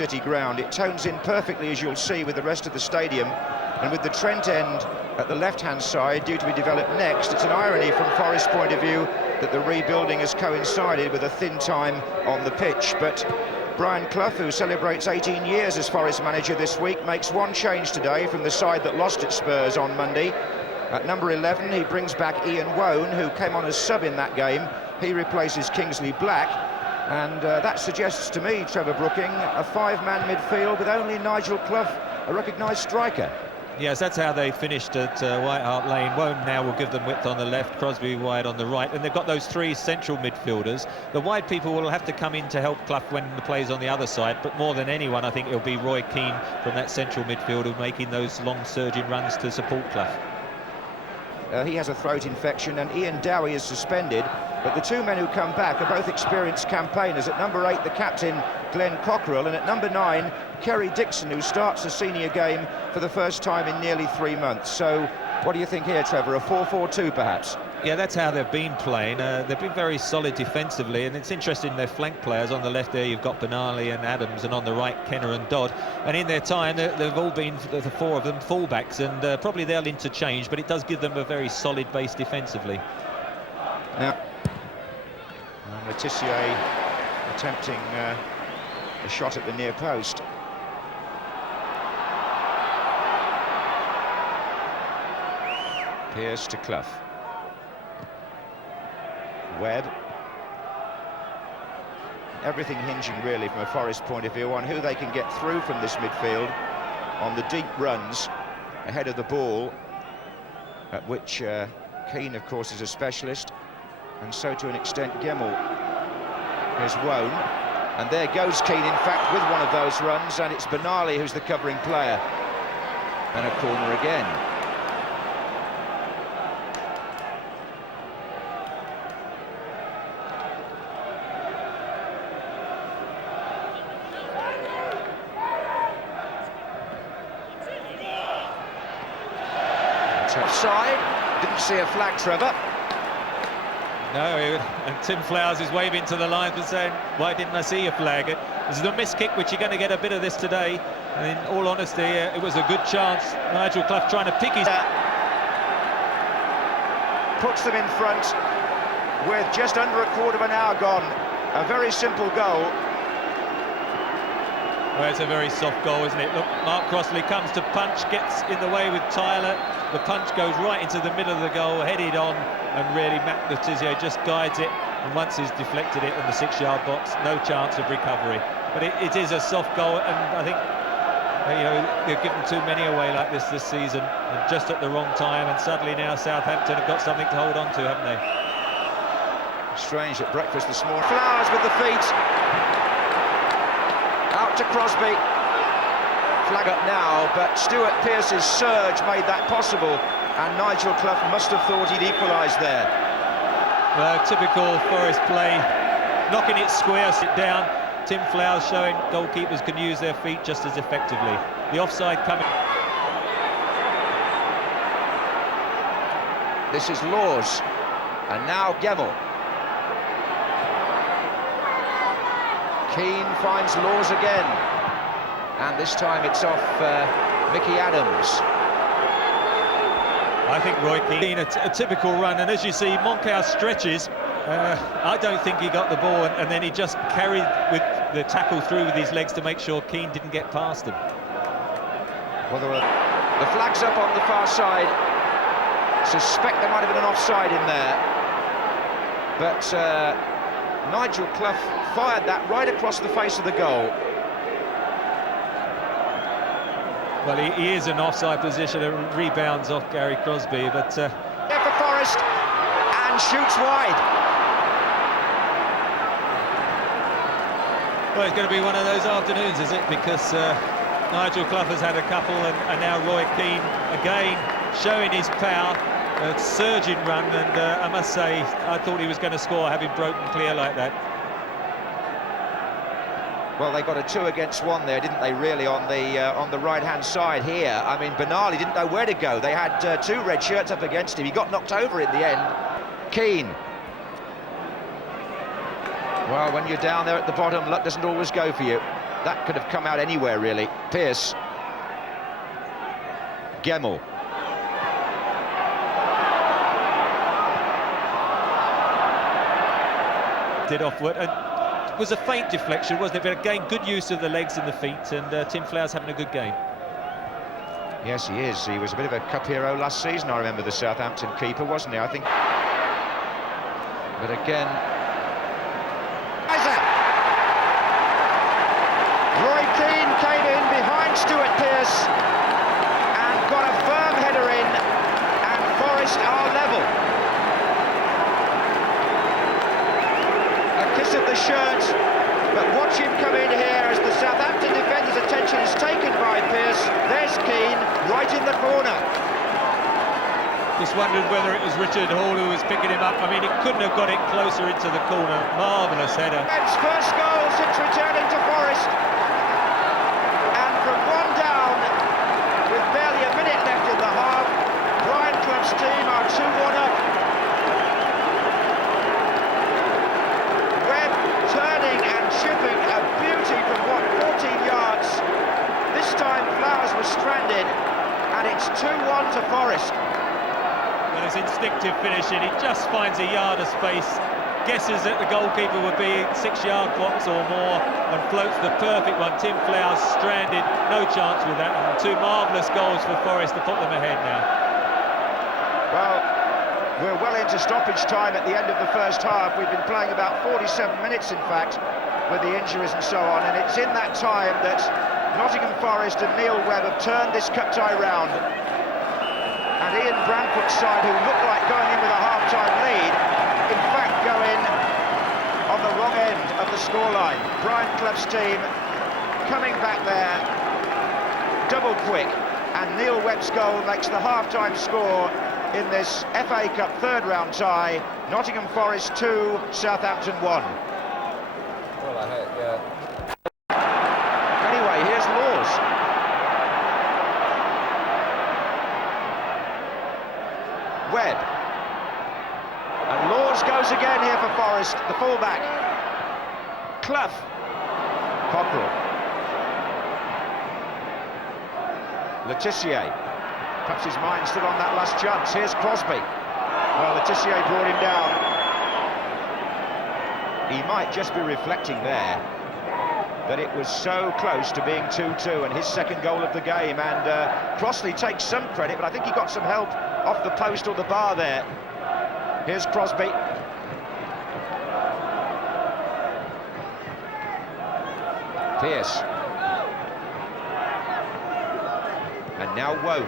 City ground. It tones in perfectly, as you'll see, with the rest of the stadium. And with the Trent end at the left-hand side, due to be developed next, it's an irony from Forest's point of view that the rebuilding has coincided with a thin time on the pitch. But Brian Clough, who celebrates 18 years as Forest manager this week, makes one change today from the side that lost at Spurs on Monday. At number 11, he brings back Ian Wone, who came on as sub in that game. He replaces Kingsley Black. And that suggests to me, Trevor Brooking, a five-man midfield with only Nigel Clough, a recognised striker. Yes, that's how they finished at White Hart Lane. Wone now will give them width on the left, Crosby wide on the right, and they've got those three central midfielders. The wide people will have to come in to help Clough when the play's on the other side, but more than anyone, I think it'll be Roy Keane from that central midfield making those long surging runs to support Clough. He has a throat infection, and Ian Dowie is suspended, but the two men who come back are both experienced campaigners. At number 8, the captain, Glenn Cockerell, and at number 9, Kerry Dixon, who starts a senior game for the first time in nearly 3 months. So what do you think here, Trevor? A 4-4-2 perhaps? Yeah, that's how they've been playing. They've been very solid defensively, and it's interesting, their flank players on the left there, you've got Benali and Adams, and on the right, Kenner and Dodd. And in their time, they've all been, the four of them, fullbacks, and probably they'll interchange, but it does give them a very solid base defensively. Now, Letitia attempting a shot at the near post. Pearce to Clough. Webb. Everything hinging really from a Forest point of view on who they can get through from this midfield on the deep runs ahead of the ball, at which Keane, of course, is a specialist, and so to an extent Gemmell. Here's Wone, and there goes Keane, in fact, with one of those runs, and it's Benali who's the covering player. And a corner again. Offside. Didn't see a flag, Trevor. No, and Tim Flowers is waving to the lines and saying, why didn't I see a flag? This is a missed kick, which you're going to get a bit of this today. And in all honesty, it was a good chance. Nigel Clough trying to pick his... Puts them in front with just under a quarter of an hour gone. A very simple goal. Well, it's a very soft goal, isn't it? Look, Mark Crossley comes to punch, gets in the way with Tyler. The punch goes right into the middle of the goal, headed on, and really Matt Letizia just guides it, and once he's deflected it in the 6-yard box, no chance of recovery. But it is a soft goal, and I think, you know, they've given too many away like this season, and just at the wrong time, and suddenly now Southampton have got something to hold on to, haven't they? Strange at breakfast this morning. Flowers with the feet. Out to Crosby. Flag up now, but Stuart Pearce's surge made that possible, and Nigel Clough must have thought he'd equalised there. Well, typical Forest play, knocking it square, sit down. Tim Flowers showing goalkeepers can use their feet just as effectively. The offside coming. This is Laws, and now Gemmell. Keane finds Laws again, and this time it's off Mickey Adams. I think Roy Keane, a typical run, and as you see, Moncur stretches. I don't think he got the ball, and then he just carried with the tackle through with his legs to make sure Keane didn't get past him. Well, the flag's up on the far side. Suspect there might have been an offside in there, but Nigel Clough fired that right across the face of the goal. Well, he is an offside position, and rebounds off Gary Crosby, but... There for Forest, and shoots wide. Well, it's going to be one of those afternoons, is it? Because Nigel Clough has had a couple, and now Roy Keane again showing his power. A surging run, and I must say, I thought he was going to score, having broken clear like that. Well, they got a 2 against 1 there, didn't they, really, on the right-hand side here. I mean, Benali didn't know where to go. They had 2 red shirts up against him. He got knocked over in the end. Keane. Well, when you're down there at the bottom, luck doesn't always go for you. that could have come out anywhere, really. Pearce. Gemmell. Did offward, and it was a faint deflection, wasn't it? But again, good use of the legs and the feet, and Tim Flower's having a good game. Yes, he is. He was a bit of a cup hero last season, I remember, the Southampton keeper, wasn't he? I think. But again, Roy Keane came in behind Stuart Pearce and got a firm header in, and Forest are level. A kiss of the shirt, but watch him come in here as the Southampton defender's attention is taken by Pearce. There's Keane, right in the corner. Just wondered whether it was Richard Hall who was picking him up. I mean, it couldn't have got it closer into the corner. Marvellous header. Webb's first goal since returning to Forest. And from one down, with barely a minute left in the half, Brian Clough's team are 2-1 up. Webb turning and chipping a beauty from, 14 yards. This time Flowers was stranded, and it's 2-1 to Forest. And his instinctive finishing, he just finds a yard of space, guesses that the goalkeeper would be 6-yard box or more, and floats the perfect one. Tim Flowers stranded, no chance with that, and two marvellous goals for Forest to put them ahead now. Well, we're well into stoppage time at the end of the first half. We've been playing about 47 minutes, in fact, with the injuries and so on, and it's in that time that Nottingham Forest and Neil Webb have turned this cup tie round. And Ian Brandfoot's side, who looked like going in with a half-time lead, in fact go in on the wrong end of the scoreline. Brian Clough's team coming back there, double quick, and Neil Webb's goal makes the half-time score in this FA Cup third-round tie. Nottingham Forest 2, Southampton 1. Well, I had, yeah. Anyway, here's Laws. Webb. And Laws goes again here for Forest, the fullback. Clough. Cockrell. Letitia. Perhaps his mind's still on that last chance. Here's Crosby. Well, Letitia brought him down. He might just be reflecting there that it was so close to being 2-2 and his second goal of the game, and Crossley takes some credit, but I think he got some help off the post or the bar there. Here's Crosby. Pearce. And now Woe.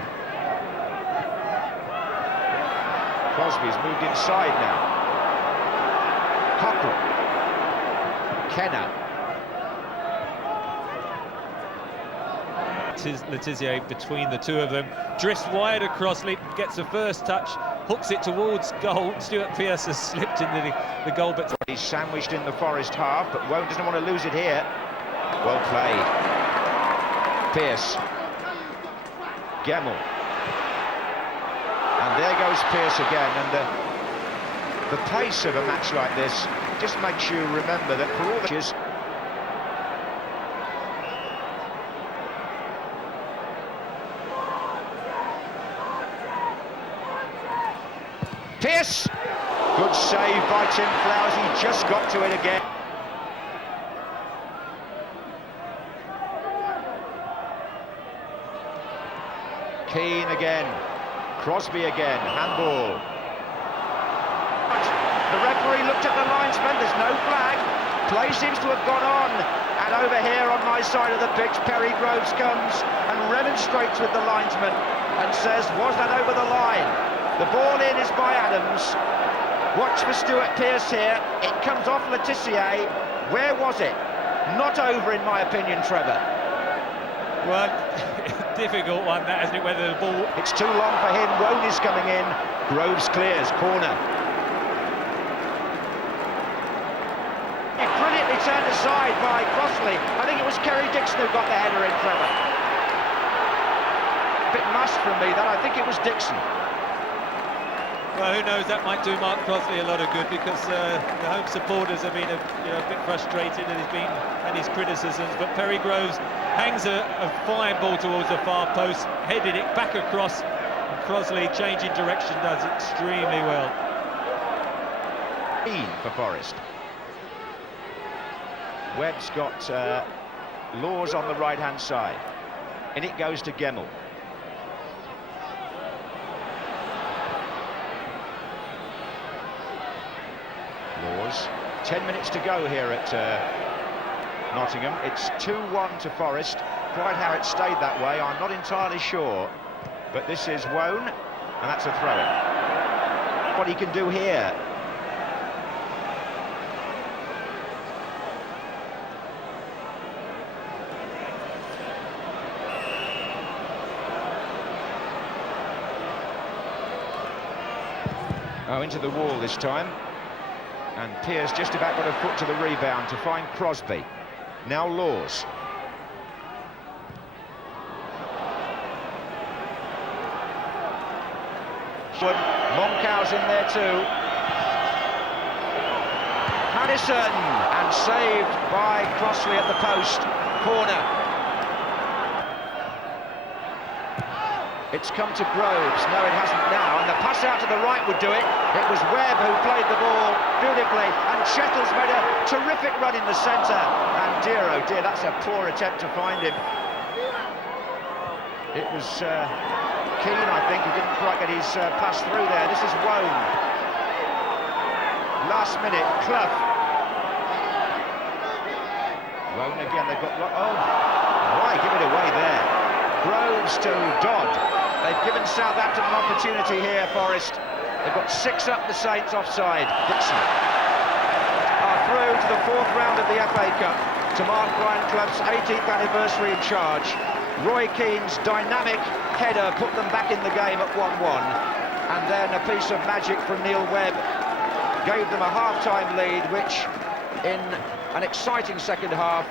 Crosby's moved inside now. Cockrell. Kenner. Letitia between the two of them, drifts wide across, gets the first touch, hooks it towards goal. Stuart Pearce has slipped into the goal, but he's sandwiched in the Forest half, but Wone doesn't want to lose it here. Well played. Pearce. Gemmell. And there goes Pearce again, and the pace of a match like this just makes you remember that for all the issues, Pearce! Good save by Tim Flowers, he just got to it again. Keane again, Crosby again, handball. The referee looked at the linesman, there's no flag. Play seems to have gone on. And over here on my side of the pitch, Perry Groves comes and remonstrates with the linesman and says, was that over the line? The ball in is by Adams. Watch for Stuart Pearce here. It comes off Letitia. Where was it? Not over, in my opinion, Trevor. well, difficult one that, isn't it? Whether the ball... It's too long for him. Wone is coming in. Groves clears, corner. He brilliantly turned aside by Crossley. I think it was Kerry Dixon who got the header in, Trevor. Bit must from me that. I think it was Dixon. Well, who knows, that might do Mark Crossley a lot of good, because the home supporters have been a bit frustrated, and he's been had his criticisms. But Perry Groves hangs a fine ball towards the far post, headed it back across, and Crossley, changing direction, does extremely well. For Forest. Webb's got Laws on the right-hand side. And it goes to Gemmell. Laws. 10 minutes to go here at Nottingham. It's 2-1 to Forest. Quite how it stayed that way, I'm not entirely sure. But this is Wone, and that's a throw-in. What he can do here. Oh, into the wall this time. And Pearce just about got a foot to the rebound to find Crosby. Now Laws. Moncau's in there too. Paddison, and saved by Crossley at the post. Corner. It's come to Groves. No, it hasn't now. And the pass out to the right would do it. It was Webb who played the ball beautifully. And Shettles made a terrific run in the centre. And dear, oh dear, that's a poor attempt to find him. It was Keane, I think, who didn't quite get his pass through there. This is Wone. Last minute, Clough. Wone again, they've got... Oh, why give it away there? Groves to Dodd. They've given Southampton an opportunity here, Forest. They've got 6 up, the Saints offside. Dixon are through to the 4th round of the FA Cup to mark Brian Clough's 18th anniversary in charge. Roy Keane's dynamic header put them back in the game at 1-1. And then a piece of magic from Neil Webb gave them a half-time lead, which in an exciting second half